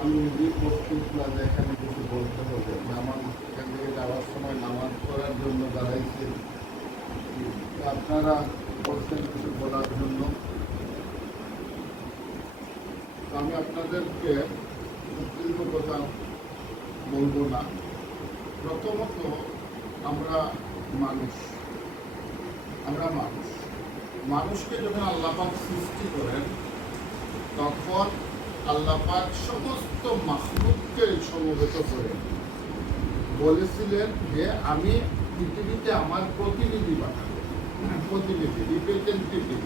আমি নিজেই প্রস্তুত না যে এখানে কিছু বলতে হবে। নামাজ এখান থেকে যাওয়ার সময় নামাজ পড়ার জন্য দাঁড়াইছি, আপনারা বলছেন কিছু বলার জন্য। আমি আপনাদেরকে দীর্ঘ কথা বলবো না। প্রথমত আমরা মানুষ, মানুষকে যখন আল্লাহ পাক সৃষ্টি করেন তখন আল্লাহ পাক সমস্ত মাখলুককে সমবেত করেন, বলেছিলেন যে আমি পৃথিবীতে আমার প্রতিনিধি বানাবো, প্রতিনিধি, রিপ্রেজেন্টেটিভ।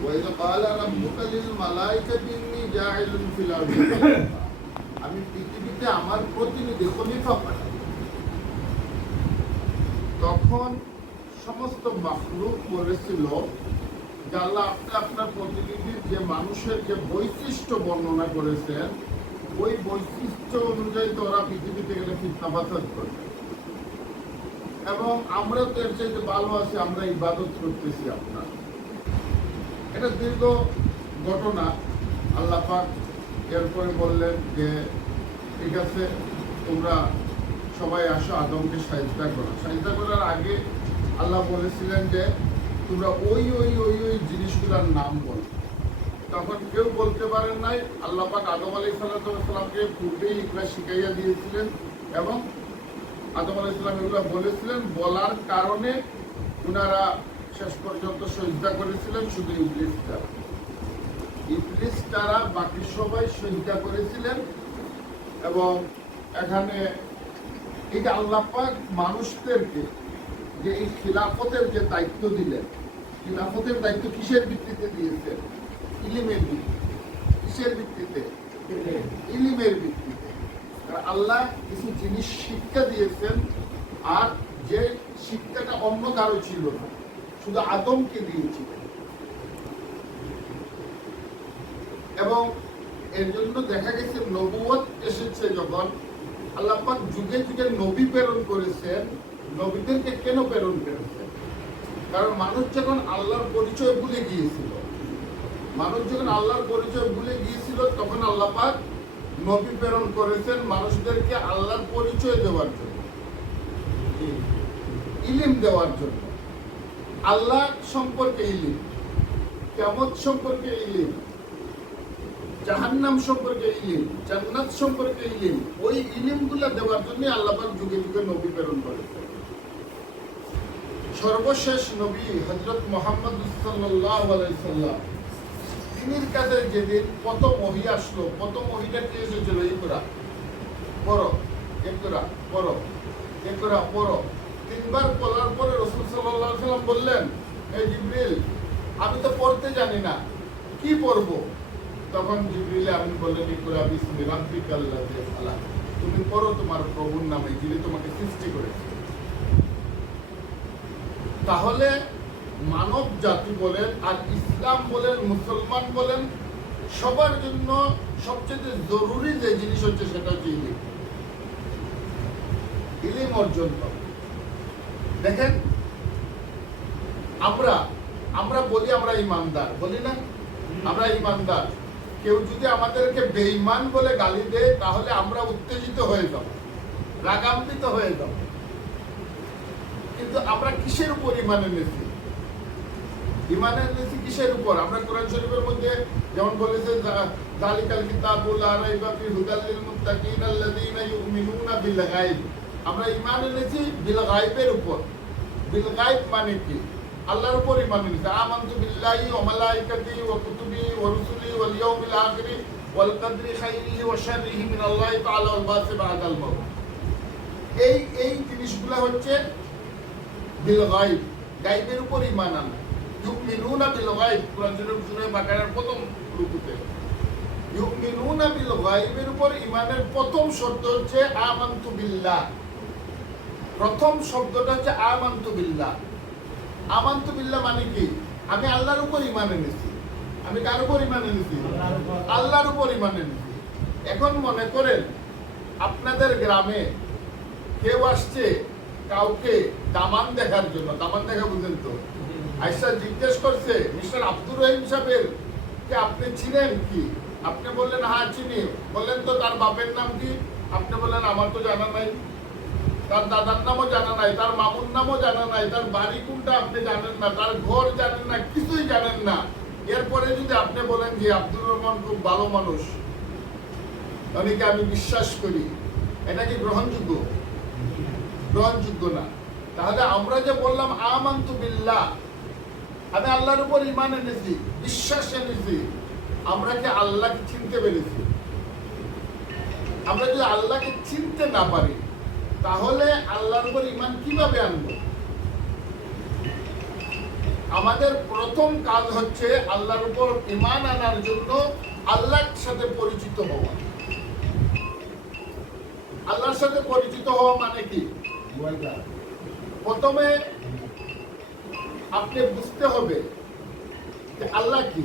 ওয়াইযা ক্বালা রাব্বুকা লিল মালাইকাতি ইন্নী জাইলুন ফিল আরদি খলিফা, আমি পৃথিবীতে আমার প্রতিনিধি খলিফা পাঠাবো। তখন সমস্ত মাখলুক বলেছিল যে আল্লাহ আপনি আপনার প্রতিনিধির যে মানুষের যে বৈশিষ্ট্য বর্ণনা করেছেন ওই বৈশিষ্ট্য অনুযায়ী তো ওরা পৃথিবীতে গেলে ফিতনা ফাসাদ করবে, এবং আমরা তো এর চাইতে ভালো আছি, আমরা ইবাদত করতেছি আপনার। এটা দীর্ঘ ঘটনা। আল্লাহ পাক এরপরে বললেন যে ঠিক আছে, তোমরা সবাই আসো আদমকে সাজদা করো। সাজদা করার আগে আল্লাহ বলেছিলেন যে তোমরা ওই ওই ওই ওই জিনিসগুলোর নাম বলো। তখন কেউ বলতে পারেন নাই। আল্লাহ পাক আদম আলাইহিস সালামকে পূর্বেই এগুলা শিখাইয়া দিয়েছিলেন, এবং আদম আলাইহিস সালাম এগুলো বলেছিলেন, বলার কারণে ওনারা শেষ পর্যন্ত সিজদা করেছিলেন শুধু ইবলিস তারা বাকি সবাই সিজদা করেছিলেন। এবং এখানে এই যে আল্লাহ পাক মানুষদেরকে যে এই খিলাফতের যে দায়িত্ব দিলেন, খিলাফতের দায়িত্ব কিসের ভিত্তিতে দিয়েছেন? ইলমের ভিত্তিতে। কিসের ভিত্তিতে? ইলমের ভিত্তিতে। আল্লাহ কিছু জিনিস শিক্ষা দিয়েছেন, আর যে শিক্ষাটা অন্য কারো ছিল না, শুধু আদমকে দিয়েছিলেন। এবং এর জন্য দেখা গেছে নবুয়ত এসেছে যখন, আল্লাহ পাক যুগে যুগে নবী প্রেরণ করেছেন। নবীদেরকে কেন প্রেরণ করেছেন? কারণ মানুষ যখন আল্লাহর পরিচয় ভুলে গিয়েছিল, তখন আল্লাহ পাক নবী প্রেরণ করেছেন মানুষদেরকে আল্লাহর পরিচয় দেওয়ার জন্য, ইলম দেওয়ার জন্য। আল্লাহ সম্পর্কে ইলম, কিয়ামত সম্পর্কে ইলম, জাহান্নাম সম্পর্কে ইলম, জান্নাত সম্পর্কে ইলম, ওই ইলমগুলো দেওয়ার জন্য আল্লাহ পাক যুগে যুগে নবী প্রেরণ করেছেন। সর্বশেষ নবী হযরত মুহাম্মদ সাল্লাল্লাহু আলাইহি সাল্লাম, তিনির কাছে যেদিন প্রথম ওহী আসলো, প্রথম ওহীটা কি এসেছিল? ইকরা পড়ো, ইকরা পড়ো, ইকরা পড়ো। তিনবার পড়ার পরে রাসূল সাল্লাল্লাহু আলাইহি সাল্লাম বললেন, এই জিবরিল, আমি তো পড়তে জানি না, কি পড়বো? তখন জিবরিল আমিন বললেন, ইকরা বিসমি রাব্বিকাল্লাযী খালাক, তুমি পড়ো তোমার প্রভুর নামে, যিনি তোমাকে সৃষ্টি করেছেন। তাহলে মানব জাতি বলেন, আর ইসলাম বলেন, মুসলমান বলেন, সবার জন্য সবচেয়ে জরুরি যে জিনিস হচ্ছে সেটা হচ্ছে ইলম। ইলম অর্জন করা। দেখেন, আমরা বলি আমরা ইমানদার, বলি না? আমরা ইমানদার। কেউ যদি আমাদেরকে বেঈমান বলে গালি দেয় তাহলে আমরা উত্তেজিত হয়ে যাব, রাগান্বিত হয়ে যাব। কিন্তু আমরা কিসের উপর ঈমান এনেছি? ঈমান এনেছি কিসের উপর? আমরা কোরআন শরীফের মধ্যে যেমন বলেছে, যালিকাল কিতাবু লা রাইবা ফিহি হুদাল লিল মুত্তাকিন আল্লাযীনা ইউমিনুনা বিল গায়ব। আমরা ঈমান এনেছি বিল গায়বের উপর। বিল গায়ব মানে কি? আল্লাহর উপর ঈমান এনেছি। আমানতু বিল্লাহি ওয়া মালাইকাতিহি ওয়া কুতুবিহি ওয়া রুসুলিহি ওয়াল ইয়াউমিল আখির ওয়াল কদরি খাইরিহি ওয়া শাররিহি মিনাল্লাহি তাআলা ওয়াল বাসি বাদাল মাউত। এই জিনিসগুলো হচ্ছে বিল গায়ব, গায়বের উপর ঈমান আনা। ইউমিনুনা বিল গায়ব, কোরআন শরীফ সূরা বাকারার প্রথম রুকুতে ইউমিনুনা বিল গায়বের উপর ঈমানের প্রথম শর্ত হচ্ছে আমানতু বিল্লাহ। প্রথম শব্দটা হচ্ছে আমানতু বিল্লাহ। আমানতু বিল্লাহ মানে কি? আমি আল্লাহর উপর ঈমান এনেছি। আমি কার উপর ঈমান এনেছি? আল্লাহর উপর ঈমান এনেছি। এখন মনে করেন আপনাদের গ্রামে কেউ আসছে কাউকে দামান দেখার জন্য, দামান দেখা বুঝেন তো, আইসা জিজ্ঞেস করছে, মিস্টার আব্দুর রহিম সাহেবের কে আপনি চিনেন কি? আপনি বললেন হ্যাঁ চিনি, বললেন তো তার বাপের নাম কি? আপনি বললেন আমার তো জানা নাই। তার দাদার নামও জানা নাই, তার মামুর নামও জানা নাই, তার বাড়ি কোনটা আপনি জানেন না, তার ঘর জানেন না, কিছুই জানেন না। এরপরে যদি আপনি বলেন যে আব্দুর রহমান খুব ভালো মানুষ, অনেকে আমি বিশ্বাস করি, এটা কি গ্রহণযোগ্য? গ্রহণযোগ্য না। তাহলে আমরা যে বললাম আমানতু বিল্লাহ, আমি আল্লাহর উপর ঈমান এনেছি, বিশ্বাস এনেছি, আমরা কি আল্লাহকে চিনতে পেরেছি? আমরা যদি আল্লাহকে চিনতে না পারি তাহলে আল্লাহর উপর ঈমান কিভাবে আনবো? আমাদের প্রথম কাজ হচ্ছে আল্লাহর উপর ঈমান আনার জন্য আল্লাহর সাথে পরিচিত হওয়া। আল্লাহর সাথে পরিচিত হওয়া মানে কি? প্রথমে আপনি বুঝতে হবে যে আল্লাহ কি।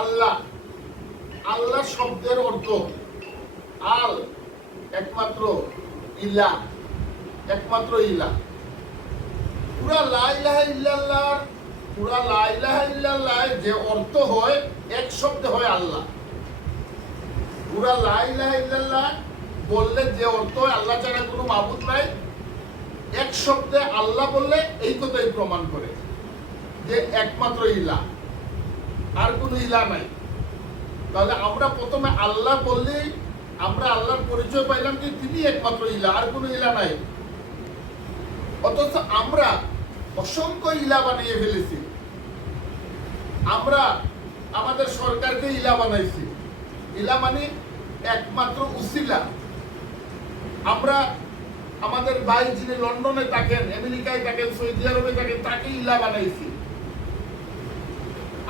আল্লাহ, আল্লাহ শব্দের অর্থ আল, একমাত্র, ইলা, একমাত্র ইলা। পুরা লা ইলাহা ইল্লাল্লাহ, পুরা লা ইলাহা ইল্লাল্লাহ যে অর্থ হয় এক শব্দে হয় আল্লাহ। পুরা লা ইলাহা ইল্লাল্লাহ বললে যে অর্থ হয় আল্লাহ ছাড়া কোনো মাবুদ নাই, এক শব্দে আল্লাহ বললে এই কথাই প্রমাণ করে যে একমাত্র ইলা, আর কোনো ইলা নাই। তাহলে আমরা প্রথমে আল্লাহ বললেই আমরা আল্লাহর পরিচয় পাইলাম যে তিনি একমাত্র ইলা, আর কোনো ইলা নাই। অথচ আমরা অসংখ্য ইলা বানিয়ে ফেলেছি। আমরা আমাদের সরকারকে ইলা বানাইছি। ইলা মানে একমাত্র উসিলা। আমরা আমাদের ভাই যিনি লন্ডনে থাকেন, আমেরিকায় থাকেন, সৌদি আরবে থাকেন, তাকে ইলা বানাইছি।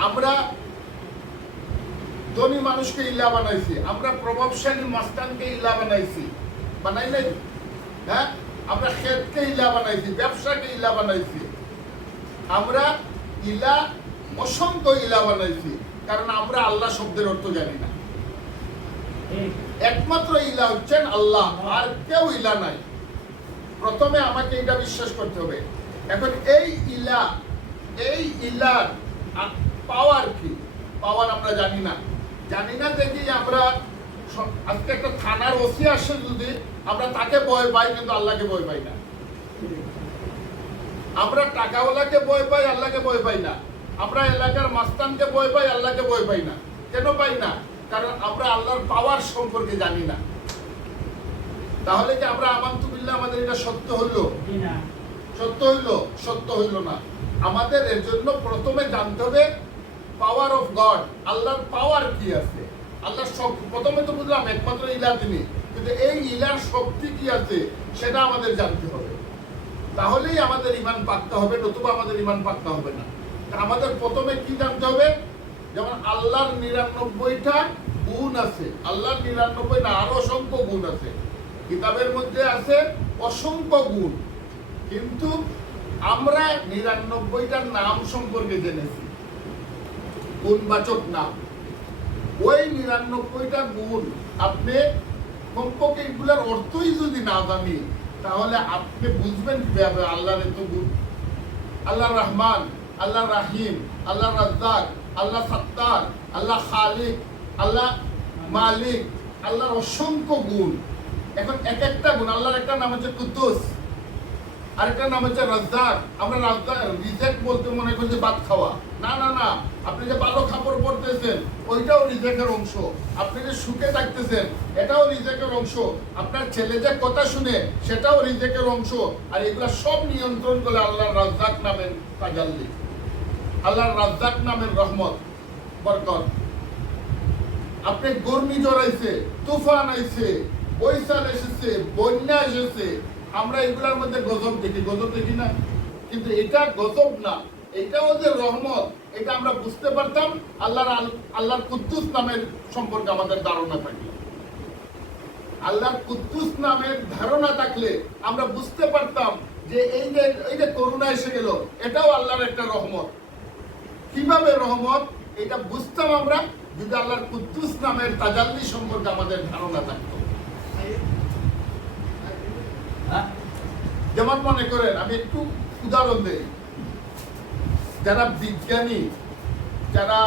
আমরা ধনী মানুষকে ইলা বানাইছি, আমরা প্রভাবশালী মাস্তানকে ইলা বানাইছি, বানাই নাই? হ্যাঁ, আমরা ক্ষেতকে ইলা বানাইছি, ব্যবসাকে ইলা বানাইছি। আমরা ইলা, অসংখ্য ইলা বানাইছি, কারণ আমরা আল্লাহ শব্দের অর্থ জানি না। একমাত্র ইলা হচ্ছেন আল্লাহ, আর কেউ ইলা নাই। প্রথমে আমাকে এটা বিশ্বাস করতে হবে। এখন এই ইলা, এই ইলার পাওয়ার কি? পাওয়ার আমরা জানি না। জানি না দেখি আমরা আজকে একটা থানার ওসি আসে, যদি আমরা তাকে ভয় পাই কিন্তু আল্লাহকে ভয় পাই না। আমরা টাকাওয়ালাকে ভয় পাই, আল্লাহকে ভয় পাই না। আমরা এলাকার মাস্তানকে ভয় পাই, আল্লাহকে ভয় পাই না। কেন পাই না? কারণ আমরা আল্লাহর পাওয়ার সম্পর্কে জানি না। তাহলে কি আমরা আমানতু বিল্লাহ, আমাদের এটা সত্য হইলো? সত্য হইলো? সত্য হইল না। আমাদের এর জন্য প্রথমে জানতে হবে পাওয়ার অফ গড, আল্লাহর পাওয়ার কি আছে। আল্লাহ প্রথমে তো বুঝলাম একমাত্র ইলা তিনি, কিন্তু এই ইলার শক্তি কি আছে সেটা আমাদের জানতে হবে। তাহলেই আমাদের ঈমান পাক্কা হবে, নতুবা আমাদের ঈমান পাক্কা হবে না। আমাদের প্রথমে কি জানতে হবে? যেমন আল্লাহর 99টা গুণ আছে, আল্লাহর 99 না আরো অসংখ্য গুণ আছে। কিতাবের মধ্যে আছে অসংখ্য গুণ, কিন্তু আমরা 99টার নাম সম্পর্কে জেনেছি, গুণবাচক নাম। ওই 99টা গুণ আপনি কমপক্ষে এগুলার অর্থই যদি না জানি তাহলে আপনি বুঝবেন কিভাবে আল্লাহর এত গুণ। আল্লাহ রহমান, আল্লাহ রাহিম, আল্লাহ রাজ্জাক, আল্লাহ সাত্তার, আল্লাহ খালিক, আল্লাহ মালিক, আল্লাহর অসংখ্য গুণ। এখন এক একটা গুণ, আল্লাহর একটা নাম হচ্ছে কুদ্দুস, আরেকটা নাম হচ্ছে রাজ্জাক। আমরা রাজ্জাক রিজেক বলতে মনে করি যে ভাত খাওয়া, না না না। আপনি যে ভালো কাপড় পরতেছেন ওইটাও রিজেকের অংশ। আপনি যে সুখে থাকতেছেন এটাও রিজেকের অংশ। আপনার ছেলে যে কথা শুনে সেটাও রিজেকের অংশ। আর এগুলা সব নিয়ন্ত্রণ করে আল্লাহর রাজ্জাক নামের তাজাল্লি, আল্লাহর রাজ্জাক নামের রহমত, বরকত। আপনি গরমি জড়াইছে, তুফান আইছে, বৈশাল এসেছে, বন্যা এসেছে, আমরা এগুলার মধ্যে গজব দেখি, গজব দেখি না? কিন্তু এটা গজব না, এটাও যে রহমত, এটা আমরা বুঝতে পারতাম আল্লাহর কুদ্দুস নামের সম্পর্কে আমাদের ধারণা থাকলে। আল্লাহর কুদ্দুস নামের ধারণা থাকলে আমরা বুঝতে পারতাম যে এই যে করুণা এসে গেল, এটাও আল্লাহর একটা রহমত। কিভাবে রহমত এটা বুঝতাম আমরা যদি আল্লাহর কুদ্দুস নামের তাজাল্লি সম্পর্কে আমাদের ধারণা থাকতো। যেমন মনে করেন, আমি একটু উদাহরণ দেই, যারা বিজ্ঞানী, যারা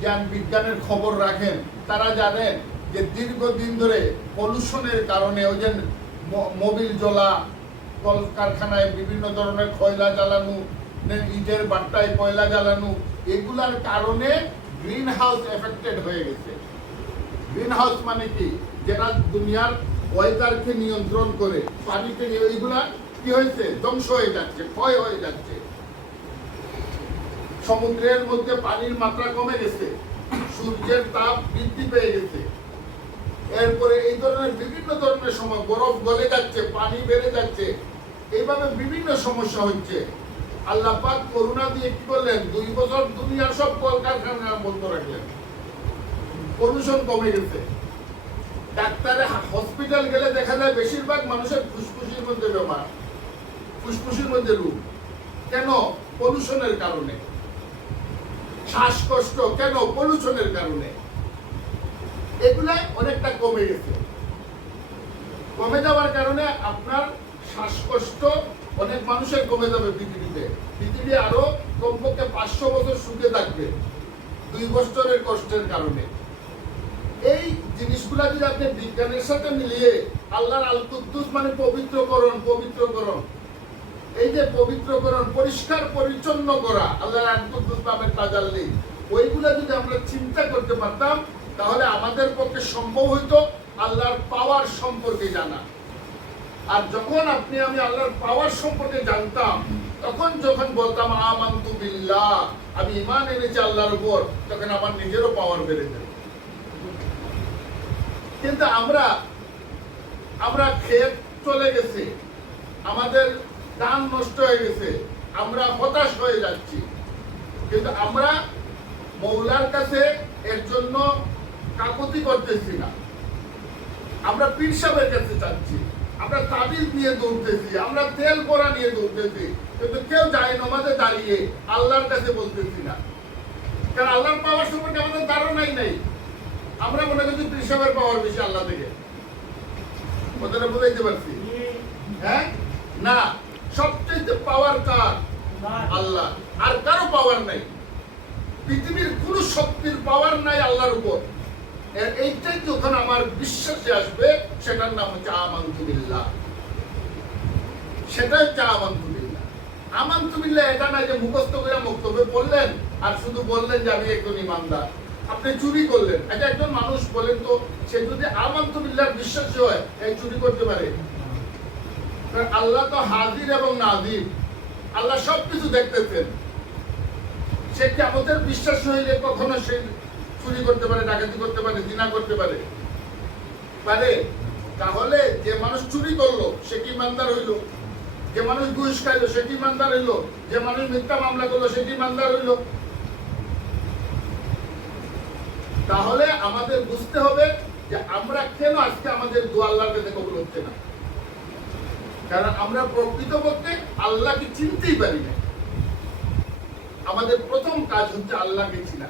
জ্ঞান বিজ্ঞানের খবর রাখেন তারা জানেন যে দীর্ঘদিন ধরে পলিউশনের কারণে ওই যে মোবিল জ্বলা, কলকারখানায় বিভিন্ন ধরনের কয়লা জ্বালানো, ইটের বাট্টায় কয়লা জ্বালানো, এগুলার কারণে গ্রিন হাউস এফেক্টেড হয়ে গেছে। গ্রিন হাউস মানে কি, যেটা দুনিয়ার ওয়েদারকে নিয়ন্ত্রণ করে, পানিকে, এইগুলা কি হয়েছে, ধ্বংস হয়ে যাচ্ছে, ক্ষয় হয়ে যাচ্ছে। সমুদ্রের মধ্যে পানির মাত্রা কমে গেছে, সূর্যের তাপ বৃদ্ধি পেয়ে গেছে, এরপরে এই ধরনের বিভিন্ন ধরনের সময় বরফ গলে যাচ্ছে, পানি বেড়ে যাচ্ছে, এইভাবে বিভিন্ন সমস্যা হচ্ছে। আল্লাহ পাক করুণা দিয়ে কি করলেন, 2 বছর দুনিয়ার সব কলকারখানা বন্ধ রাখলেন, পলিউশন কমে গেছে। ডাক্তারে হসপিটাল গেলে দেখা যায় বেশিরভাগ মানুষের ফুসফুসির মধ্যে ব্যাপার, ফুসফুসির মধ্যে রোগ। কেন? পলিউশনের কারণে। শ্বাসকষ্ট কেন? পলিউশনের কারণে। এগুলা অনেকটা কমে গেছে। কমে যাওয়ার কারণে আপনার শ্বাসকষ্ট অনেক মানুষের কমে যাবে পৃথিবীতে। পৃথিবী আরো কমপক্ষে 500 বছর সুখে থাকবে 2 বছরের কষ্টের কারণে। এই জিনিসগুলা যদি আপনি বিজ্ঞানের সাথে মিলিয়ে, আল্লাহর আল কুদ্দুস মানে পবিত্রকরণ, পবিত্রকরণ, এই যে পবিত্রকরণ, পরিষ্কার পরিচ্ছন্ন করা, আল্লাহর আল কুদ্দুস নামের তাজাল্লি, ওইগুলা যদি আমরা চিন্তা করতে পারতাম তাহলে আমাদের পক্ষে সম্ভব হইতো আল্লাহর পাওয়ার সম্পর্কে জানা। আর যখন আপনি আমি আল্লাহর পাওয়ার সম্পর্কে জানতাম, তখন যখন বলতাম আমানতু বিল্লাহ, আমি ঈমান এনেছি আল্লাহর উপর, তখন আমার নিজেরও পাওয়ার বেড়ে যায়। কিন্তু আমরা ক্ষেত চলে গেছে, আমাদের ধান নষ্ট হয়ে গেছে, আমরা হতাশ হয়ে যাচ্ছি, কিন্তু আমরা মৌলার কাছে এর জন্য কাকুতি করতেছি না। আমরা পীর সাহেবের কাছে চাচ্ছি, আমরা তাবিজ নিয়ে দৌড়তেছি, আমরা তেল পরা নিয়ে দৌড়তেছি, কিন্তু কেউ যায় নামাজে দাঁড়িয়ে আল্লাহর কাছে বলতেছি না। কারণ আল্লাহর পাওয়ার সম্পর্কে আমাদের ধারণাই নাই। আমরা মনে করছি পীর সাহেবের পাওয়ার বেশি আল্লাহ থেকে। কথাটা বুঝাইতে পারছি? হ্যাঁ না, সবচেয়ে পাওয়ার কার? আল্লাহ। আর কারো পাওয়ার নাই, পৃথিবীর কোন শক্তির পাওয়ার নাই আল্লাহর উপর। এইটাই যখন আমার বিশ্বাসে আসবে, সেটার নাম হচ্ছে আমানতু বিল্লাহ। সেটাই হচ্ছে আমানতু বিল্লাহ। আমানতু বিল্লাহ এটা না যে মুখস্থ করে বক্তব্য বললেন আর শুধু বললেন যে আমি একজন ইমানদার। আপনি চুরি করলেন, আচ্ছা একজন মানুষ বলেন তো, সে যদি আমানতু বিল্লাহর বিশ্বাসী হয়, এই চুরি করতে পারে? আল্লাহ তো হাজির এবং নাজির, আল্লাহ সবকিছু দেখতেছেন। সে কিয়ামতের বিশ্বাস হইলে কখনো সে চুরি করতে পারে, ডাকাতি করতে পারে, জিনা করতে পারে? তাহলে যে মানুষ চুরি করলো সে কি ইমানদার হইল? যে মানুষ ঘুষ খাইলো সে কি ইমানদার হইল? যে মানুষ মিথ্যা মামলা করলো সে কি ইমানদার হইল? তাহলে আমাদের বুঝতে হবে যে আমরা কেন আজকে আমাদের দোয়া আল্লাহর কাছে কবুল হচ্ছে না। কারণ আমরা প্রকৃতপক্ষে আল্লাহকে চিনতেই পারি না। আমাদের প্রথম কাজ হচ্ছে আল্লাহকে চিনা।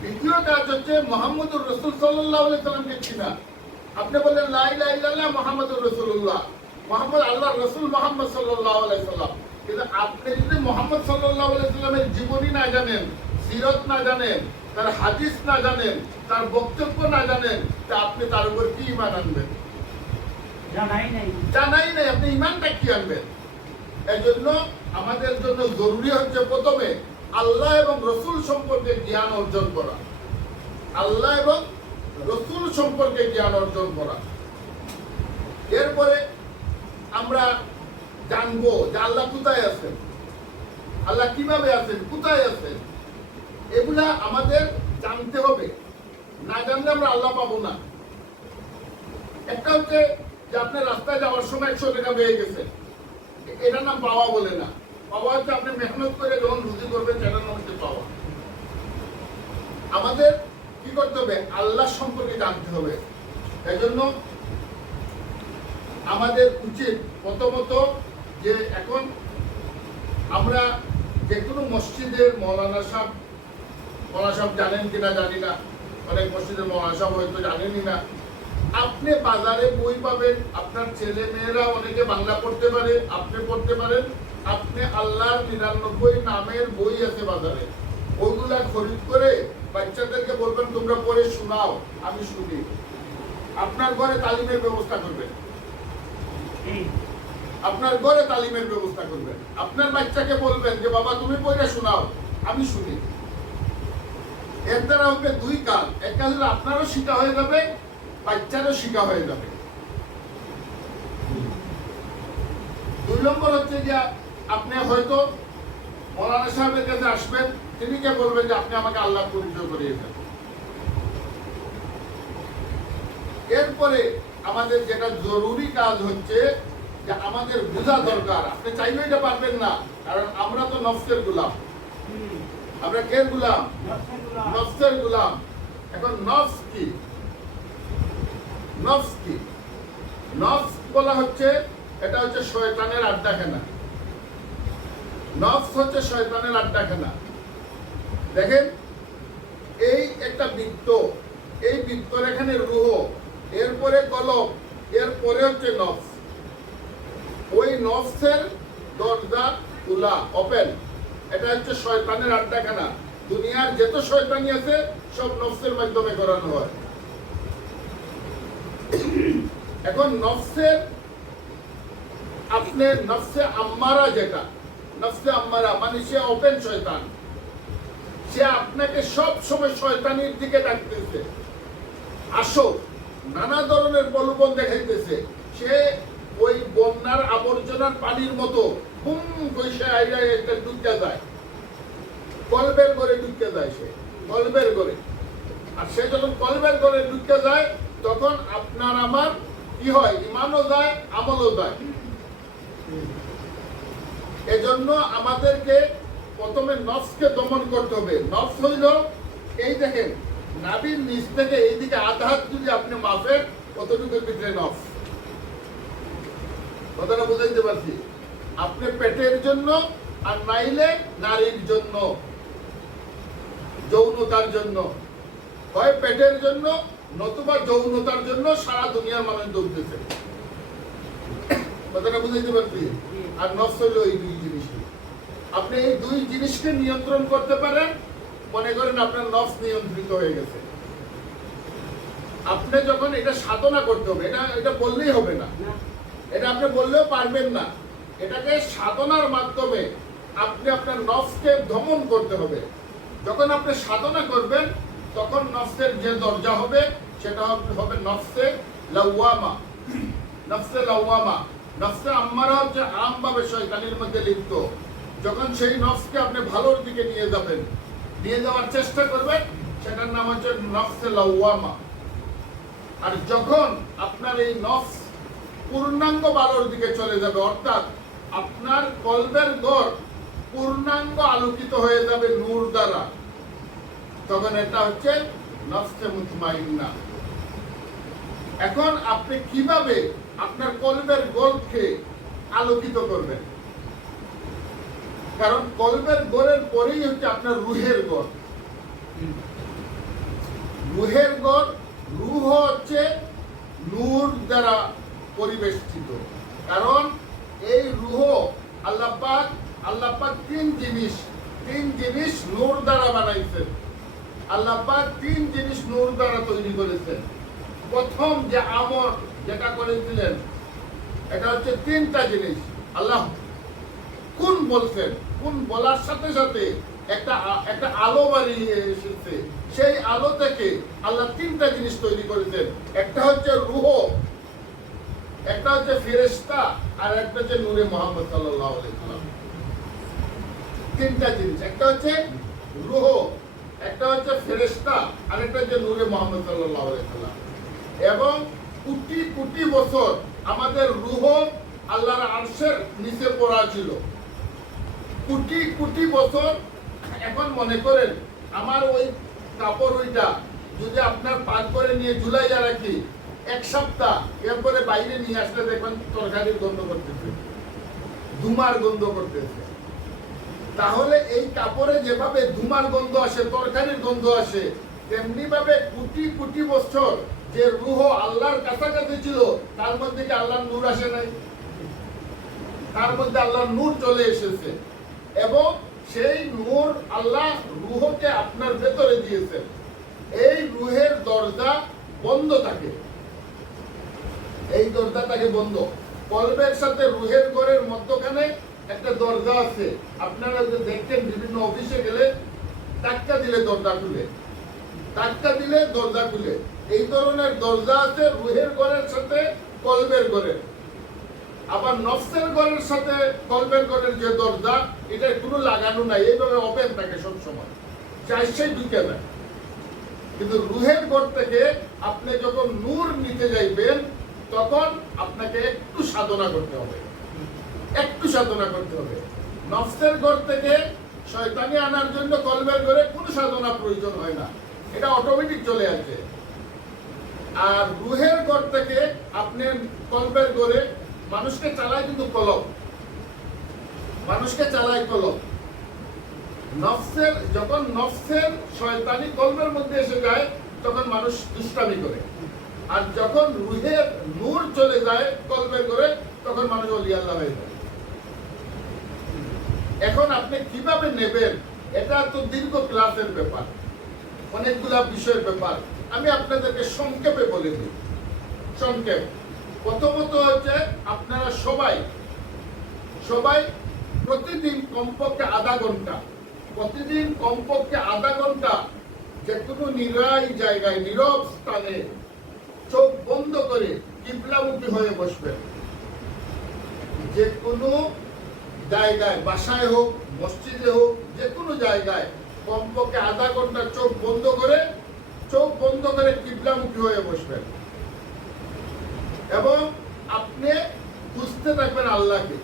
দ্বিতীয় কাজ হচ্ছে মুহাম্মদুর রাসূল সাল্লাল্লাহু আলাইহি সাল্লামকে চিনা। আপনি বললেন লা ইলাহা ইল্লাল্লাহ মুহাম্মাদুর রাসূলুল্লাহ, মুহাম্মদ আল্লাহর রাসূল মুহাম্মদ সাল্লাল্লাহু আলাইহি সাল্লাম। কিন্তু আপনি যদি মুহাম্মদ সাল্লাল্লাহু আলাইহি সাল্লামের জীবনী না জানেন, সিরাত না জানেন, তার হাদিস না জানেন, তার বক্তব্য না জানেন, তা আপনি তার উপর কি ঈমান আনবেন? জানাই নাই আপনি ঈমানটা কি আনবেন? এজন্য আমাদের জন্য জরুরি হচ্ছে প্রথমে আল্লাহ এবং রসুল সম্পর্কে জ্ঞান অর্জন করা। আল্লাহ এবং রসুল সম্পর্কে জ্ঞান অর্জন করা। এরপরে আমরা জানবো যে আল্লাহ কোথায় আছেন, আল্লাহ কিভাবে আছেন, কোথায় আছেন, এগুলা আমাদের জানতে হবে। না জানলে আমরা আল্লাহ পাবো না। একটা হচ্ছে যে আপনি রাস্তায় যাওয়ার সময় 100 টাকা পেয়ে গেছে, এটার নাম পাওয়া বলে না। পাওয়া হচ্ছে আপনি মেহনত করে যখন রুজি করবেন, সেটার নাম হচ্ছে পাওয়া। আমাদের কি করতে হবে? আল্লাহ সম্পর্কে জানতে হবে। এই জন্য আমাদের উচিত প্রথমত যে এখন আমরা যে কোনো মসজিদের মৌলানা সাহেব জানেন কিনা জানি না, অনেক মসজিদের মৌলানা সাহেব হয়তো জানেনই না। আপনি বাজারে বই পাবেন, আপনার ছেলে মেয়েরা অনেকে বাংলা পড়তে পারে, আপনি পড়তে পারেন। আপনি আল্লাহর 99 নামের বই আছে বাজারে, ওইগুলা খরিদ করে বাচ্চাদেরকে বলবেন তোমরা পড়ে শোনাও, আমি শুনি। আপনার ঘরে তালিমের ব্যবস্থা করবেন, আপনার ঘরে তালিমের ব্যবস্থা করবেন। আপনার বাচ্চাকে বলবেন যে বাবা তুমি পড়ে শোনাও, আমি শুনি। এর দ্বারা হবে দুই কাজ, এক কাজ হলো আপনারও শিক্ষা হয়ে যাবে, বাচ্চারও শিক্ষা হয়ে যাবে। দুই নম্বর হচ্ছে যে আপনি হয়তো মৌলানা সাহেবের কাছে আসবেন, তিনি কে বলবেন যে আপনি আমাকে আল্লাহ পরিচয় করিয়েছেন। এরপরে আমাদের যেটা জরুরি কাজ হচ্ছে যে আমাদের বোঝা দরকার। আপনি চাইলে এটা পারবেন না, কারণ আমরা তো নফসের গোলাম। আমরা কে গোলাম? নফসের গোলাম। এখন নফস কি? নফস কি? নফস বলা হচ্ছে এটা হচ্ছে শয়তানের আড্ডাখানা। নফস হচ্ছে শয়তানের আড্ডাখানা। দেখেন এই একটা বৃত্ত, এই বৃত্তর এখানে রুহ, এরপরে কলব, এরপরে হচ্ছে নফস। ওই নফসের দরজা খোলা, ওপেন। এটা হচ্ছে শয়তানের আড্ডাখানা। দুনিয়ার যত শয়তানি আছে সব নফসের মাধ্যমে করানো হয়। এখন নফসের আপনি নফসে আম্মারা, যেটা নফসে আম্মারা মানে সে ওপেন শয়তান, সে আপনাকে সব সময় শয়তানির দিকে ডাকতেছে। আসো, নানা ধরনের প্রলোভন দেখাইতেছে। সে ওই বন্যার আবর্জনার পানির মতো হুম কইসা আইরা একটা ঢুকে যায়, কলবের ঘরে ঢুকে যায়। সে কলবের ঘরে, আর সে যখন কলবের ঘরে ঢুকে যায় তখন আপনার আমার কি হয়? ইমানও যায়, আমলও যায়। এজন্য আমাদেরকে প্রথমে নফসকে দমন করতে হবে। নফস হইল এই দেখেন নাভির নিচ থেকে এইদিকে আধা হাত যদি আপনি মাপেন কতটুকুর ভিতরে নফস। কথাটা বুঝাইতে পারছি? আপনি পেটের জন্য, আর নাইলে নারীর জন্য, যৌনতার জন্য। হয় পেটের জন্য নতুবা যৌনতার জন্য সারা দুনিয়ার মানুষ দৌড়তেছে। কথাটা বুঝাইতে পারছি? আর নফস হইল এই দুই জিনিসই। আপনি এই দুই জিনিসকে নিয়ন্ত্রণ করতে পারেন, মনে করেন আপনার নফস নিয়ন্ত্রিত হয়ে গেছে। আপনি যখন এটা সাধনা করতে হবে, এটা বললেই হবে না, এটা আপনি বললেও পারবেন না। এটাকে সাধনার মাধ্যমে আপনি আপনার নফসকে দমন করতে হবে। যখন আপনি সাধনা করবেন তখন নফসের যে দরজা হবে সেটা হবে নফসে লাওয়ামা। নফসে লাওয়ামা, নফসে আম্মারা হচ্ছে আমভাবে শয়তানির মধ্যে লিপ্ত। যখন সেই নফসকে আপনি ভালোর দিকে নিয়ে যাবেন, নিয়ে যাওয়ার চেষ্টা করবেন, সেটার নাম হচ্ছে নফসে লাওয়ামা। আর যখন আপনার এই নফস পূর্ণাঙ্গ ভালোর দিকে চলে যাবে, অর্থাৎ আপনার কলবের ঘর পূর্ণাঙ্গ আলোকিত হয়ে যাবে নূর দ্বারা, তখন এটা হচ্ছে নফসে মুতমাইন্না। এখন আপনি কিভাবে আপনার কলবের ঘরকে আলোকিত করবেন? কারণ কলবের ঘরের পরেই হচ্ছে আপনার রুহের ঘর। রুহের ঘর, রুহ হচ্ছে নূর দ্বারা পরিবেষ্টিত। কারণ এই রুহ আল্লাহ পাক তিন জিনিস নূর দ্বারা বানাইছেন। আল্লাহ পাক তিন জিনিস নূর দ্বারা তৈরি করেছেন। প্রথম যে আমল যেটা করেছিলেন এটা হচ্ছে তিনটা জিনিস। আল্লাহ কোন বলছেন, কোন বলার সাথে সাথে একটা আলো বাড়িয়ে এসেছে। সেই আলো থেকে আল্লাহ তিনটা জিনিস তৈরি করেছেন। একটা হচ্ছে রূহ, একটা হচ্ছে ফেরেশতা, আর একটা হচ্ছে নূরে মুহাম্মদ সাল্লাল্লাহু আলাইহি ওয়াসাল্লাম। তিনটা জিনিস, একটা হচ্ছে রূহ, একটা হচ্ছে ফেরেশতা, আর একটা হচ্ছে নূরে মুহাম্মদ সাল্লাল্লাহু আলাইহি ওয়াসাল্লাম। এবং কোটি কোটি বছর আমাদের রূহ আল্লাহর আরশের নিচে পড়া ছিল। কোটি কোটি বছর। এখন মনে করেন আমার ওই কাপড় ওইটা যদি আপনার পাক করে নিয়ে ঝুলাইয়া রাখি এক সপ্তাহ, এরপরে বাইরে নিয়ে আসলে দেখবেন তরকারির গন্ধ করতেছে, ধুমার গন্ধ করতেছে। তাহলে এই কাপড়ে যেভাবে ধুমার গন্ধ আসে, তরকারির গন্ধ আসে, তেমনি ভাবে কোটি কোটি বছর যে রূহ আল্লাহর কাছাকাছি ছিল তার মধ্যে কি আল্লাহর নূর আসে নাই? তার মধ্যে আল্লাহর নূর চলে এসেছে। এবং সেই নূর আল্লাহ রূহকে আপনার ভেতরে দিয়েছেন। এই রূহের দরজা বন্ধ থাকে, এই দরজা থাকে বন্ধ। কলবের সাথে রূহের ঘরের মধ্যখানে একটা দরজা আছে। আপনারা যে দেখেন বিভিন্ন অফিসে গেলে ধাক্কা দিলে দরজা খুলে, ধাক্কা দিলে দরজা খুলে। এই ধরনের দরজা আছে রূহের ঘরের সাথে কলবের ঘরের। আবার নফসের ঘরের সাথে কলবের ঘরের যে দরজা, এটা কোনো লাগানো নাই, এইভাবে ওপেন থাকে সবসময়, চাইছেই ঢুকে না। কিন্তু রূহের ঘর থেকে আপনি যখন নূর নিতে যাইবেন তখন আপনাকে একটু সাধনা করতে হবে, একটু সাধনা করতে হবে। নফসের ঘর থেকে শয়তানি আনার জন্য কলবের ঘরে কোনো সাধনা প্রয়োজন হয় না, এটা অটোমেটিক চলে আসে। আর রূহের ঘর থেকে আপনি কলবের ঘরে মানুষকে চালায় কিন্তু কলব, মানুষকে চালায় কলব। নফসের যখন নফসের শয়তানি কলবের মধ্যে এসে যায় তখন মানুষ দুষ্টামি করে। আর যখন রূহের নূর চলে যায় কলবের ঘরে তখন মানুষ ওলি আল্লাহ হয়ে যায়। এখন আপনি কিভাবে নেবেন, এটা তো দীর্ঘ ক্লাসের ব্যাপার, অনেকগুলা বিষয়ের ব্যাপার। আমি আপনাদেরকে সংক্ষেপে বলে দিই। সংক্ষেপ প্রথমত হচ্ছে আপনারা সবাই প্রতিদিন কমপক্ষে আধা ঘন্টা, প্রতিদিন কমপক্ষে আধা ঘন্টা যে কোনো নিরাই জায়গায় নীরব স্থানে চোখ বন্ধ করে কিবলামুখী হয়ে বসবেন। যে কোনো জায়গায়, বাসায় হোক, মসজিদে হোক, যে কোনো জায়গায় কমপক্ষে আধা ঘন্টা চোখ বন্ধ করে কিবলামুখী হয়ে বসবেন। এবং আপনি খুঁজতে থাকবেন আল্লাহকে,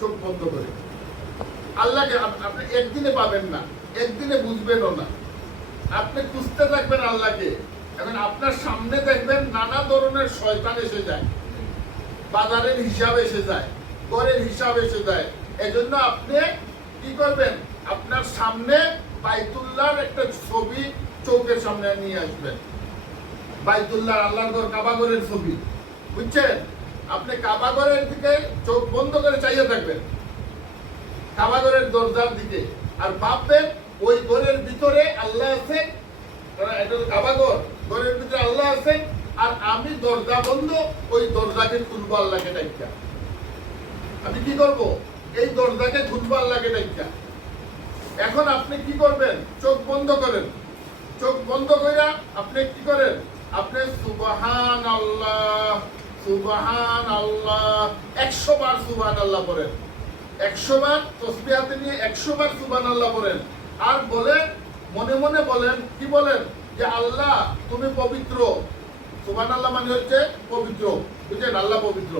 চোখ বন্ধ করে। আল্লাহকে আপনি একদিনে পাবেন না, একদিনে বুঝবেনও না। আপনি খুঁজতে থাকবেন আল্লাহকে। এখন আপনার সামনে দেখবেন নানা ধরনের শয়তান এসে যায়, বাজারের হিসাব এসে যায়, ঘরের হিসাব এসে যায়। এজন্য আপনি কি করবেন, আপনার সামনে বাইতুল্লাহর একটা ছবি চোখের সামনে নিয়ে আসবেন। বাইতুল্লাহ, আল্লাহর ঘর, কাবা ঘরের ছবি, বুঝছেন? আপনি কাবা ঘরের দিকে চোখ বন্ধ করে চাইয়ে থাকবেন, কাবা ঘরের দরজার দিকে। আর ভাববেন ওই ঘরের ভিতরে আল্লাহ আছে, এটা কাবা ঘর, ঘরের ভিতরে আল্লাহ আছে। আর আমি দরজা বন্ধ, ওই দরজাকে খুলবো আল্লাহকে ডাইকা। আমি কি করব, এই দরজাকে খুলবো আল্লাহকে ডাইকা। এখন আপনি কি করবেন, চোখ বন্ধ করেন। চোখ বন্ধ কইরা আপনি কি করেন, আপনি সুবহানাল্লাহ, সুবহানাল্লাহ 100 বার সুবহানাল্লাহ বলেন। 100 বার তাসবিহ হাতে নিয়ে 100 বার সুবহানাল্লাহ বলেন। আর বলেন, মনে মনে বলেন, কি বলেন, যে আল্লাহ তুমি পবিত্র। সুবহানাল্লাহ মানে হচ্ছে পবিত্র, বুঝলেন? আল্লাহ পবিত্র।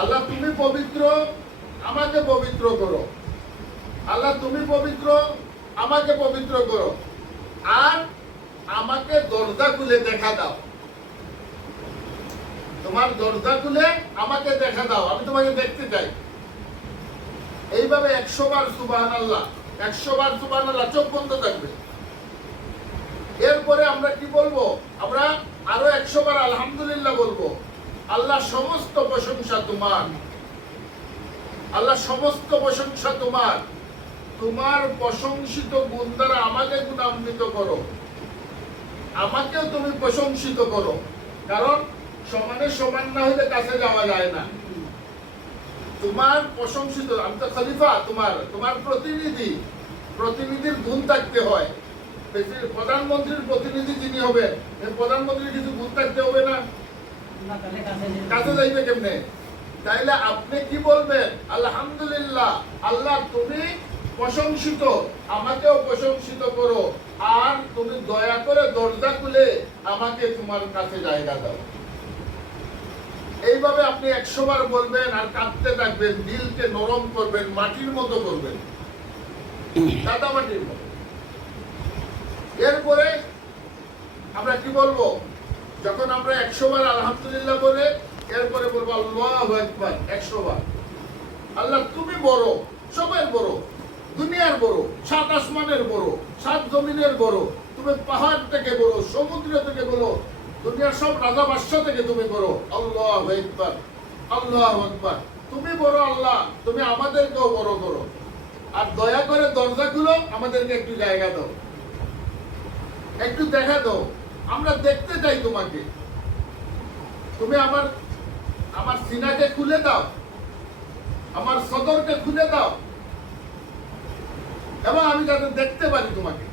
আল্লাহ তুমি পবিত্র, আমাকে পবিত্র করো। আল্লাহ তুমি পবিত্র, আমাকে পবিত্র করো। আর আমাকে দরজা খুলে দেখা দাও, তোমার দরজা খুলে আমাকে দেখা দাও, আমি তোমাকে দেখতে চাই। এইভাবে 100 বার সুবহানাল্লাহ, 100 বার সুবহানাল্লাহ, চোখ বন্ধ থাকবে। এরপরে আমরা কি বলবো, আমরা আরো 100 বার আলহামদুলিল্লাহ বলবো। আল্লাহ সমস্ত প্রশংসা তোমার, আল্লাহ সমস্ত প্রশংসা তোমার। তোমার প্রশংসিত গুণ দ্বারা আমাকে গুণান্বিত করো, আমাকেও তুমি প্রশংসিত করো। কারণ সমানে সমান না হলে কাছে যাওয়া যায় না। তোমার প্রশংসিত, আমি তো খলিফা, তোমার প্রতিনিধি, প্রতিনিধির গুণ থাকতে হয়। প্রধানমন্ত্রীর প্রতিনিধি যিনি হবেন, প্রধানমন্ত্রীর কিছু গুণ থাকতে হবে না? কাছে যাইবে কেমনে? তাইলে আপনি কি বলবেন, আলহামদুলিল্লাহ, আল্লাহ তুমি প্রশংসিত, আমাকেও প্রশংসিত করো। আর তুমি দয়া করে দরজা খুলে আমাকে তোমার কাছে জায়গা দাও। এইভাবে আপনি 100 বার বলবেন আর কাঁদতে থাকবেন, দিলকে নরম করবেন, মাটির মতো করবেন, কাদা মাটির মতো। এরপরে আমরা কি বলবো, যখন আমরা 100 বার আলহামদুলিল্লাহ বলে এরপরে বলবো আল্লাহু আকবার 100 বার। আল্লাহ তুমি বড়, সবের বড়, দুনিয়ার বড়, 7 আসমানের বড়, 7 জমিনের বড়। তুমি পাহাড় থেকে বড়, সমুদ্র থেকে বড়, দুনিয়ার সব রাজা বাদশা থেকে তুমি বড়। আল্লাহু আকবার, আল্লাহু আকবার। তুমি বড় আল্লাহ, তুমি আমাদেরকেও বড় করো। আর দয়া করে দরজাগুলো আমাদেরকে একটু জায়গা দাও, একটু দেখা দাও, আমরা দেখতে চাই তোমাকে। তুমি আমার সিনাকে খুলে দাও, আমার সদরকে খুলে দাও, এবং আমি যাতে দেখতে পারি তোমাকে।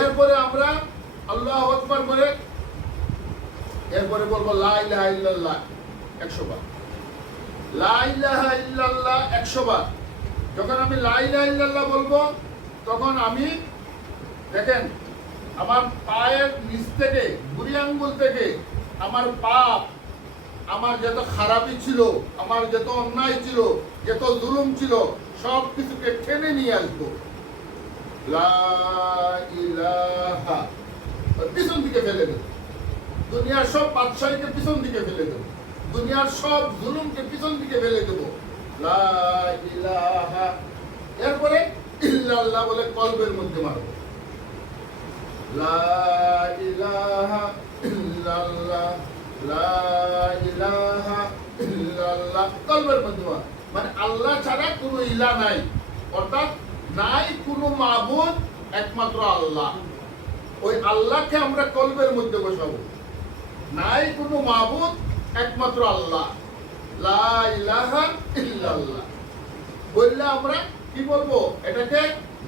এরপরে আমরা আল্লাহু আকবার বলে এরপরে বলবো লা ইলাহা ইল্লাল্লাহ 100 বার। লা ইলাহা ইল্লাল্লাহ 100 বার। যখন আমি লা ইলাহা ইল্লাল্লাহ বলবো, তখন আমি দেখেন আমার পায়ের নিচ থেকে, বুড়ি আঙ্গুল থেকে আমার পাপ, আমার যত খারাপি ছিল, আমার যত অন্যায় ছিল, যত জুলুম ছিল, সব কিছুকে টেনে নিয়ে আসবো। লা ইলাহা, পিছন দিকে ফেলে দেব। দুনিয়ার সব বাদশাহীকে পিছন দিকে ফেলে দেব, দুনিয়ার সব জুলুমকে পিছন দিকে ফেলে দেব। লা ইলাহা, এরপরে ইল্লাল্লাহ বলে কলবের মধ্যে মারবো। লা ইলাহা ইল্লাল্লাহ, লা ইলাহা ইল্লাল্লাহ, কলবের মধ্যে মারবো। মানে আল্লাহ ছাড়া কোনো ইলাহ নাই, অর্থাৎ নাই কোনো মাবুদ, একমাত্র আল্লাহ। ওই আল্লাহকে আমরা কলবের মধ্যে বসাবো। নাই কোনো মাবুদ, একমাত্র আল্লাহ, লা ইলাহা ইল্লাল্লাহ বললে আমরা কি বলবো? এটাকে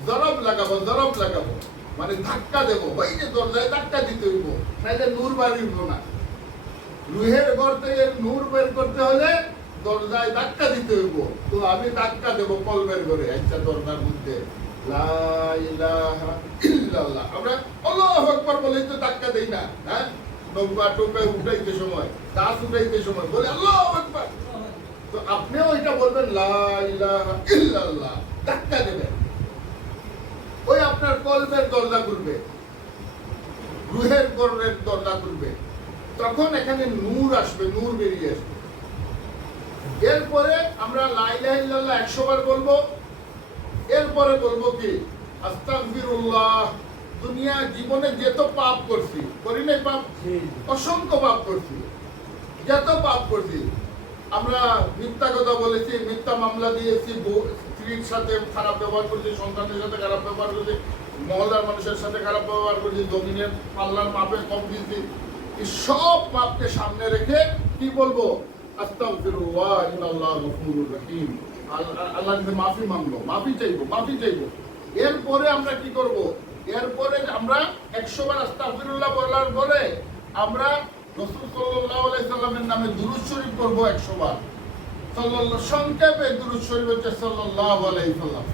জরব লাগাবো, জরব লাগাবো, মানে ধাক্কা দেবো। ওই যে দরজায় ধাক্কা দিতে হইব, নাইলে নূর বাড়ি হইব না। রুহের ঘর থেকে নূর বের করতে হলে দরজায় ধাক্কা দিতে হইব। তো আমি ধাক্কা দেবো কলবের ঘরে, একটা দরজার মধ্যে। লা ইলাহা ইল্লাল্লাহ, আমরা আল্লাহু আকবার বলেই তো ধাক্কা দেই না? হ্যাঁ, নৌকা টোকা উঠাইতে সময়, গাছ উঠাইতে সময় বলে আল্লাহু আকবার। তো আপনিও এটা বলবেন লা ইলাহা ইল্লাল্লাহ, ধাক্কা দেবেন। ওই আপনার কলবের দরজা খুলবে, রুহের ঘরের দরজা খুলবে। তখন এখানে নূর আসবে, নূর বেরিয়ে আসবে। এরপরে আমরা লা ইলাহা ইল্লাল্লাহ 100 বার বলবো। এরপরে বলবো কি? আস্তাগফিরুল্লাহ। দুনিয়া জীবনে যত পাপ করছি, করি নাই পাপ? অসংখ্য পাপ করছি, যত পাপ করছি। আমরা মিথ্যা কথা বলেছি, মিথ্যা মামলা দিয়েছি, স্ত্রীর সাথে খারাপ ব্যবহার করছি, সন্তানের সাথে খারাপ ব্যবহার করছি, মহল্লার মানুষের সাথে খারাপ ব্যবহার করছি, জমিনের পাল্লার মাপে কম দিয়েছি। এই সব পাপকে সামনে রেখে কি বলবো? আস্তাগফিরুল্লাহ ইন্নাল্লাহ গফুরুর রহিম। আল্লাহর কাছে মাফি মাঙ্গবো, মাফি চাইবো, মাফি চাইবো। এরপরে আমরা কি করব? এরপরে আমরা 100 বার আস্তাগফিরুল্লাহ বলার পরে আমরা রাসূল সাল্লাল্লাহু আলাইহি সাল্লামের নামে দুরূদ শরীফ করব 100 বার। সাল্লাল্লাহু, সংক্ষেপে দুরূদ শরীফ হচ্ছে সাল্লাল্লাহু আলাইহি সাল্লাম,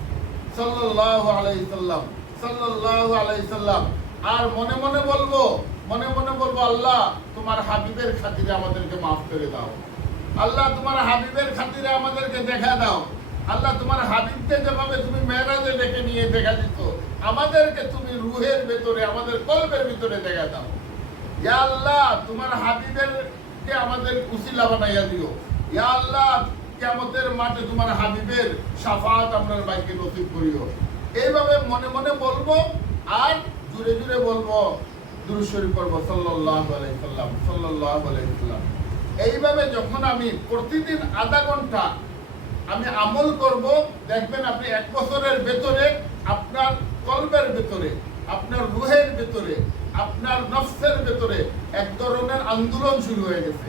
সাল্লাল্লাহু আলাইহি সাল্লাম, সাল্লাল্লাহু আলাইহি সাল্লাম। আর মনে মনে বলবো, মনে মনে বলবো, আল্লাহ তোমার হাবিবের খাতিরে আমাদেরকে মাফ করে দাও। আল্লাহ তোমার হাবিবের খাতিরে আমাদেরকে দেখা দাও। আল্লাহ তোমার হাবিবকে যেভাবে তুমি মেরাজে ডেকে নিয়ে দেখা দিত, আমাদেরকে তুমি রুহের ভেতরে, আমাদের কলবের ভিতরে দেখা দাও। ইয়া আল্লাহ তোমার হাবিবের কে আমাদের উসিলা বানাইয়া দিও। ইয়া আল্লাহ কিয়ামতের মাঠে তোমার হাবিবের শাফাআত আমরা বাইকে নসিব করিও। এইভাবে মনে মনে বলবো, আর জুড়ে জুড়ে বলবো, দুরূদ শরীফ পড়বো সাল্লাল্লাহু আলাইহি সাল্লাম, সাল্লাল্লাহু আলাইহি সাল্লাম। এইভাবে যখন আমি প্রতিদিন আধা ঘন্টা আমি আমল করব, দেখবেন আপনি 1 বছরের ভেতরে আপনার কলবের ভেতরে, আপনার রুহের ভেতরে, আপনার নফসের ভেতরে এক ধরনের আন্দোলন শুরু হয়ে গেছে।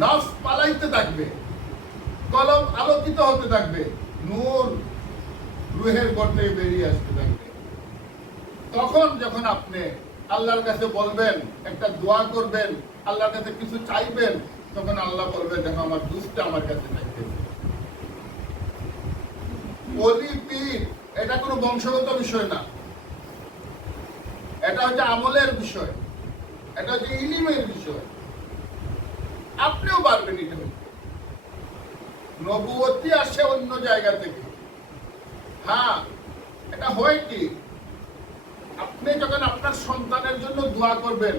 নফস পালাইতে থাকবে, কলম আলোকিত হতে থাকবে, নূর রুহের ঘর থেকে বেরিয়ে আসতে থাকবে। তখন যখন আপনি আল্লাহর কাছে বলবেন, একটা দোয়া করবেন, আল্লাহর কাছে কিছু চাইবেন, তখন আল্লাহ বলবেন দেখো আমার দুষ্টা আমার কাছে চাইতেছে। ওলি পীর এটা কোনো বংশগত বিষয় না, এটা হচ্ছে আমলের বিষয়, এটা হচ্ছে ইলমের বিষয়। আপনিও পারবেন এটা হইতে। নবুয়তি আসে অন্য জায়গা থেকে। হ্যাঁ, এটা হয় কি? আপনি যখন আপনার সন্তানের জন্য দোয়া করবেন,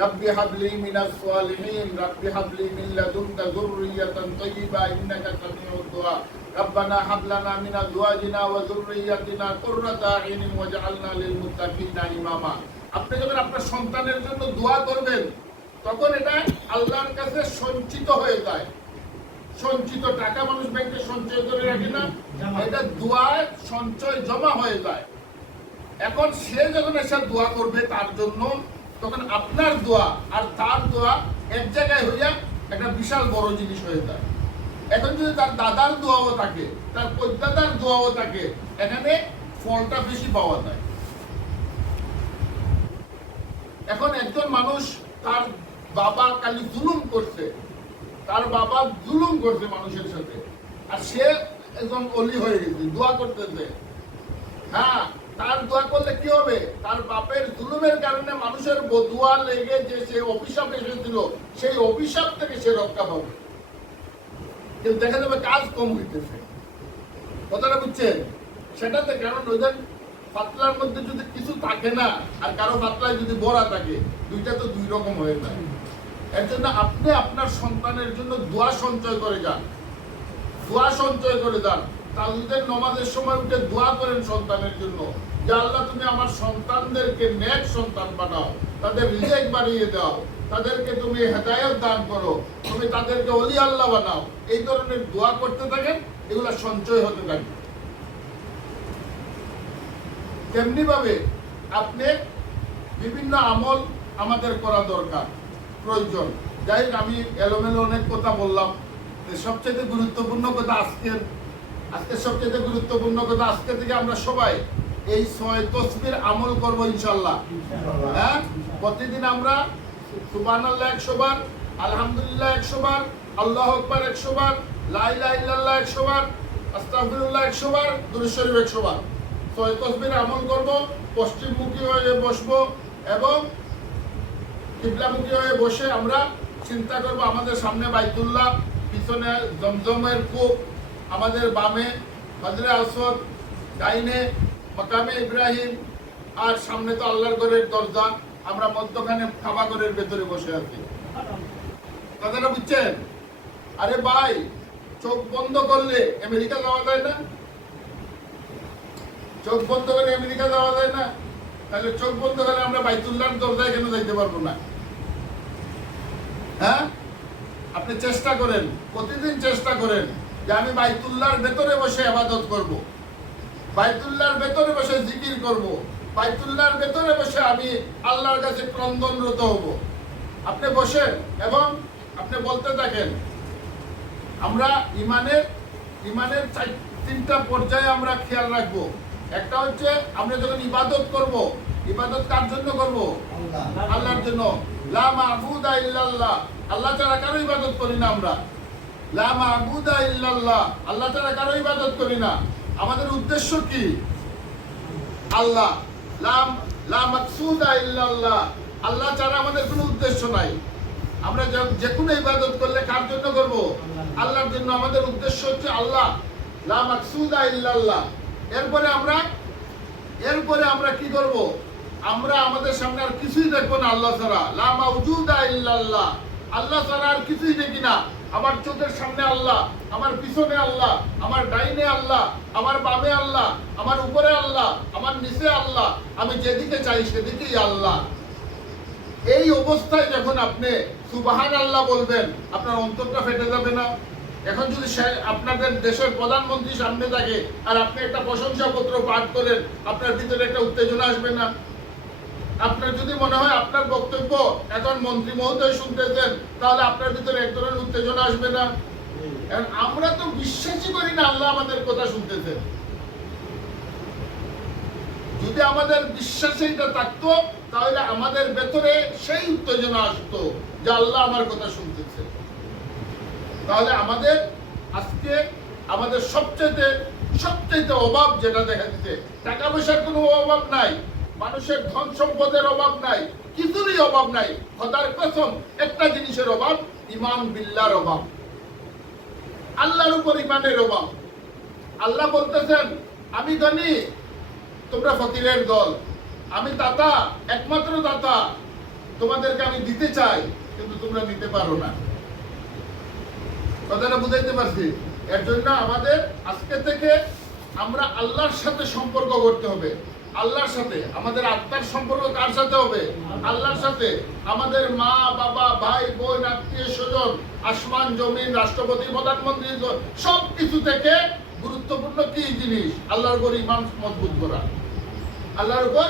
রাব্বি হাবলি মিনাস সালিহিন, রাব্বি হাবলি মিন লাদুনকা যুররিয়াতান তাইয়্যিবা ইন্নাকা সামিউদ দুআ, রাব্বানা হাব লানা মিন আজওয়াজিনা ওয়া যুররিয়াতিনা কুররাতা আইনিন ওয়াজআলনা লিল মুত্তাকিনা ইমামা। আপনি যখন আপনার সন্তানের জন্য দোয়া করবেন, তখন এটা আল্লাহর কাছে সঞ্চিত হয়ে যায়, সঞ্চিত টাকা মানুষ ব্যাংকে সঞ্চয় করে রাখে না, এটা দোয়ায় সঞ্চয় জমা হয়ে যায়। এখন সে যখন এসে দোয়া করবে তার জন্য, তখন আপনার দোয়া আর তার দোয়া এক জায়গায় হইয়া একটা বিশাল বড় জিনিস হয়ে যায়। এখন যদি তার দাদার দোয়াও থাকে, তার পৈদাদার দোয়াও থাকে, এখানে ফলটা বেশি পাওয়া যায়। এখন একজন মানুষ তার বাবা খালি জুলুম করছে, তার বাবা জুলুম করছে মানুষের সাথে, আর সে একজন অলি হয়ে গেছে, দোয়া করতেছে। হ্যাঁ, তার দোয়া করলে কি হবে? তার বাপের জুলুমের কারণে মানুষের বদুয়া লেগে যে সে অভিশাপ এসেছিল, সেই অভিশাপ থেকে সে রক্ষা পাবে। কিন্তু দেখা যাবে কাজ কম হইতেছে। কথাটা বুঝছেন? সেটাতে কারণ ওইদের পাতলার মধ্যে যদি কিছু থাকে না, আর কারো পাতলায় যদি বড়া থাকে, দুইটা তো দুই রকম হয়ে যায়। এর জন্য আপনি আপনার সন্তানের জন্য দোয়া সঞ্চয় করে যান, দোয়া সঞ্চয় করে যান। তাদের নমাজের সময় উঠে দোয়া করেন সন্তানের জন্য, যে আল্লাহ তুমি আমার সন্তানদেরকে নেক সন্তান বানাও, তাদের রিজিক বাড়িয়ে দাও, তাদেরকে তুমি হেদায়েত দান করো, তুমি তাদেরকে ওলি আল্লাহ বানাও। এই ধরনের দোয়া করতে থাকেন, এগুলা সঞ্চয় হতে থাকে। তেমনি ভাবে আপনি বিভিন্ন আমল আমাদের করা দরকার, প্রয়োজন। যাই হোক, আমি এলোমেলো অনেক কথা বললাম। সবচেয়ে গুরুত্বপূর্ণ কথা আজকে সবচেয়ে গুরুত্বপূর্ণ কথা, আজকে থেকে আমরা সবাই এই 6 তাসবির আমল করবো ইনশাআল্লাহ। হ্যাঁ, প্রতিদিন আমরা সুবহানাল্লাহ 100 বার, আলহামদুলিল্লাহ 100 বার, আল্লাহু আকবার 100 বার, লা ইলাহা ইল্লাল্লাহ 100 বার, আস্তাগফিরুল্লাহ 100 বার, দুরূদ শরীফ 100 বার। 6 তাসবির আমল করব। পশ্চিমমুখী হয়ে বসবো এবং কিবলামুখী হয়ে বসে আমরা চিন্তা করব আমাদের সামনে বাইতুল্লাহ, পিছনে জমজমের কূপ, আমাদের বামে হজরে আসওয়াদ, ডাইনে মাকামে ইব্রাহিম, আর সামনে তো আল্লাহর ঘরের দরজা। আমরা মধ্যখানে কাবা ঘরের ভেতরে বসে আছি। কথাটা বুঝছেন? আরে ভাই, চোখ বন্ধ করলে আমেরিকা যাওয়া যায় না? চোখ বন্ধ করে আমেরিকা যাওয়া যায় না? তাহলে চোখ বন্ধ করে আমরা বাইতুল্লাহর দরজায় কেন যাইতে পারবো না? হ্যাঁ, আপনি চেষ্টা করেন, প্রতিদিন চেষ্টা করেন যে আমি বাইতুল্লাহর ভেতরে বসে ইবাদত করব, বাইতুল্লাহর ভেতরে বসে জিকির করব, বাইতুল্লাহর ভেতরে বসে আমি আল্লাহর কাছে ক্রন্দনরত হব। আপনি বসেন এবং আপনি বলতে থাকেন। আমরা ইমানের 3টা পর্যায়ে আমরা খেয়াল রাখবো। একটা হচ্ছে আমরা যখন ইবাদত করব, ইবাদত কার জন্য করব? আল্লাহর জন্য। লা মা'বুদা ইল্লাল্লাহ, আল্লাহ ছাড়া কারো ইবাদত করি না আমরা। লা মা'বুদা ইল্লাল্লাহ, আল্লাহ ছাড়া কারো ইবাদত করি না। আমাদের উদ্দেশ্য কি? আল্লাহ। লা মাকসুদা ইল্লাল্লাহ, আল্লাহ ছাড়া আমাদের কোনো উদ্দেশ্য নাই। আমরা যে কোনো ইবাদত করলে কার জন্য করব? আল্লাহর জন্য। আমাদের উদ্দেশ্য হচ্ছে আল্লাহ। লা মাকসুদা ইল্লাল্লাহ। এরপরে আমরা কি করব? আমরা আমাদের সামনে আর কিছুই দেখবো না আল্লাহ ছাড়া। লা মাউজুদা ইল্লাল্লাহ, আল্লাহ ছাড়া আর কিছুই দেখি না। আমার চোখের সামনে আল্লাহ, আমার পিছনে আল্লাহ, আমার ডাইনে আল্লাহ, আমার বামে আল্লাহ, আমার উপরে আল্লাহ, আমার নিচে আল্লাহ, আমি যেদিকে চাই সেদিকেই আল্লাহ। এই অবস্থায় যখন আপনি সুবহানাল্লাহ বলবেন, আপনার অন্তরটা ফেটে যাবে না? এখন যদি আপনাদের দেশের প্রধানমন্ত্রী সামনে থাকে আর আপনি একটা প্রশংসাপত্র পাঠ করেন, আপনার ভিতরে একটা উত্তেজনা আসবে না? আপনার যদি মনে হয় আপনার বক্তব্য এখন মন্ত্রী মহোদয় শুনতেছেন, তাহলে আপনার ভিতরে এক ধরনের উত্তেজনা আসবে না? আমরা তো বিশ্বাসই করি না আল্লাহ আমাদের কথা শুনতেছেন। যদি আমাদের বিশ্বাস এটা থাকতো, তাহলে আমাদের ভেতরে সেই উত্তেজনা আসতো যে আল্লাহ আমার কথা শুনতেছে। তাহলে আমাদের আজকে আমাদের সবচেয়ে অভাব যেটা দেখা দিচ্ছে, টাকা পয়সার কোনো অভাব নাই, মানুষের ধন সম্পদের অভাব নাই, কিছুরই অভাব নাই। খোদার কসম, একটা জিনিসের অভাব, ঈমান বিল্লাহর অভাব, আল্লাহর উপর ঈমানের অভাব। আল্লাহ বলতেছেন, আমি ধনী, তোমরা ফকিরের দল, আমি দাতা, একমাত্র দাতা, তোমাদেরকে আমি দিতে চাই, কিন্তু তোমরা নিতে পারো না। কথাটা বুঝাইতে পারছি? এর জন্য আমাদের আজকে থেকে আমরা আল্লাহর সাথে সম্পর্ক করতে হবে। আল্লাহর সাথে আমাদের আত্মার সম্পর্ক কার সাথে হবে? আল্লাহর সাথে। আমাদের মা বাবা, ভাই বোন, আত্মীয় স্বজন, আসমান জমিন রাষ্ট্রপতি প্রধানমন্ত্রী সব কিছু থেকে গুরুত্বপূর্ণ কি জিনিস? আল্লাহর উপর ঈমান মজবুত করা, আল্লাহর উপর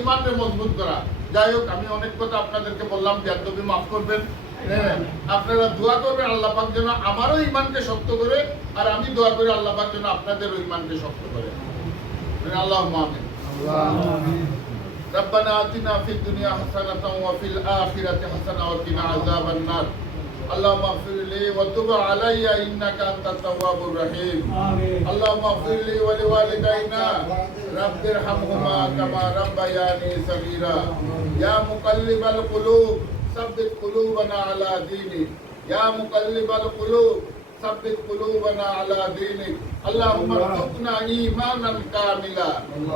ঈমানকে মজবুত করা। যাই হোক, আমি অনেক কথা আপনাদেরকে বললাম, বেয়াদবি মাফ করবেন। আপনারা দোয়া করবেন আল্লাহ পাক যেন আমারও ঈমানকে শক্ত করে, আর আমি দোয়া করি আল্লাহ পাক যেন আপনাদেরও ঈমানকে শক্ত করে। আল্লাহুম্মা আমিন। ربنا آتنا في الدنيا حسنة وفي الآخرة حسنة وقنا عذاب النار اللهم اغفر لي وتب علي إنك أنت التواب الرحيم اللهم اغفر لي ولوالدينا رب ارحمهما كما ربياني صغيرا يا مقلب القلوب ثبت قلوبنا على دينك يا مقلب القلوب ثبت قلوبنا على دينك اللهم ارزقنا إيمانا كاملا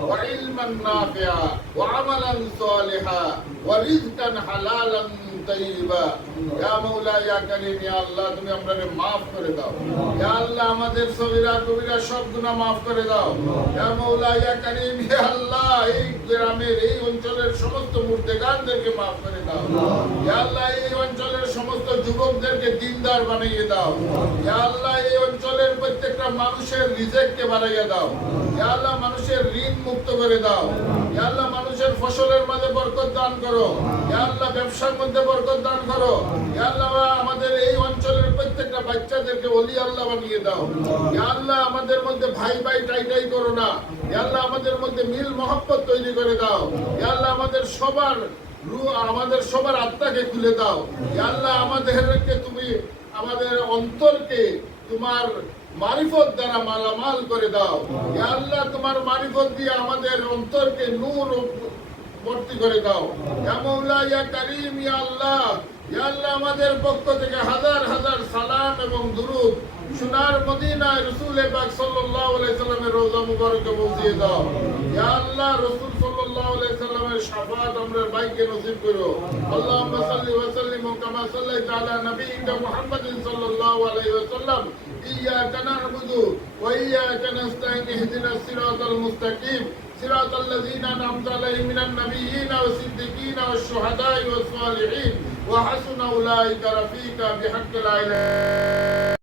وعلما نافعا وعملا صالحا ورزقا حلالا طيبا يا مولا يا كريم يا الله তুমি আমাদের maaf করে দাও ইয়া আল্লাহ আমাদের সগীরা কবিরা সব গুনাহ maaf করে দাও ইয়া মওলা ইয়া করিম ইয়া আল্লাহ এই গ্রামের এই অঞ্চলের সমস্ত মুর্দেগানদেরকে maaf করে দাও ইয়া আল্লাহ এই অঞ্চলের সমস্ত যুবকদেরকে দ্বীনদার বানিয়ে দাও ইয়া আল্লাহ এই অঞ্চলের প্রত্যেকটা মানুষের রিজিককে বাড়াইয়া দাও ইয়া আল্লাহ মানুষের ঋণ মুক্ত করে দাও ইয়া আল্লাহ মানুষের ফসলের মাঝে বরকত দান করো ইয়া আল্লাহ ব্যবসার মধ্যে বরকত দান করো ইয়া আল্লাহ আমাদের এই অঞ্চলের প্রত্যেকটা বাচ্চাদেরকে ওলি আল্লাহ বানিয়ে দাও ইয়া আল্লাহ আমাদের মধ্যে ভাই ভাই টাই করো না ইয়া আল্লাহ আমাদের মধ্যে মিল মহব্বত তৈরি করে দাও ইয়া আল্লাহ আমাদের সবার আত্মাকে খুলে দাও ইয়া আল্লাহ আমাদেরকে তুমি আমাদের অন্তরকে তোমার মারিফত দ্বারা মালামাল করে দাও ইয়া আল্লাহ তোমার মারিফত দিয়ে আমাদের অন্তরকে নূর ভর্তি করে দাও ইয়া মাওলা ইয়া কারীম ইয়া আল্লাহ আমাদের পক্ষ থেকে হাজার হাজার সালাম এবং দুরূদ সোনার মদিনায় রাসূল পাক সাল্লাল্লাহু আলাইহি সাল্লামের রওজা মুবারকে পৌঁছিয়ে দাও ইয়া আল্লাহ রাসূল সাল্লাল্লাহু আলাইহি সাল্লামের শাফাত আমরা ভাইকে নসিব করো আল্লাহুম্মা সাল্লি ওয়া সাল্লিম কামা সাল্লাইতা আলা নবিয়িকা মুহাম্মাদিন সাল্লাল্লাহু আলাইহি ওয়াসাল্লাম ইয়্যাকা না'বুদু ওয়া ইয়্যাকা নাস্তাঈন ইহদিনাস সিরাতাল মুস্তাকিম صراط الذين أنعمت عليهم من النبيين والصديقين والشهداء والصالحين وحسن أولئك رفيقا بحق لا إله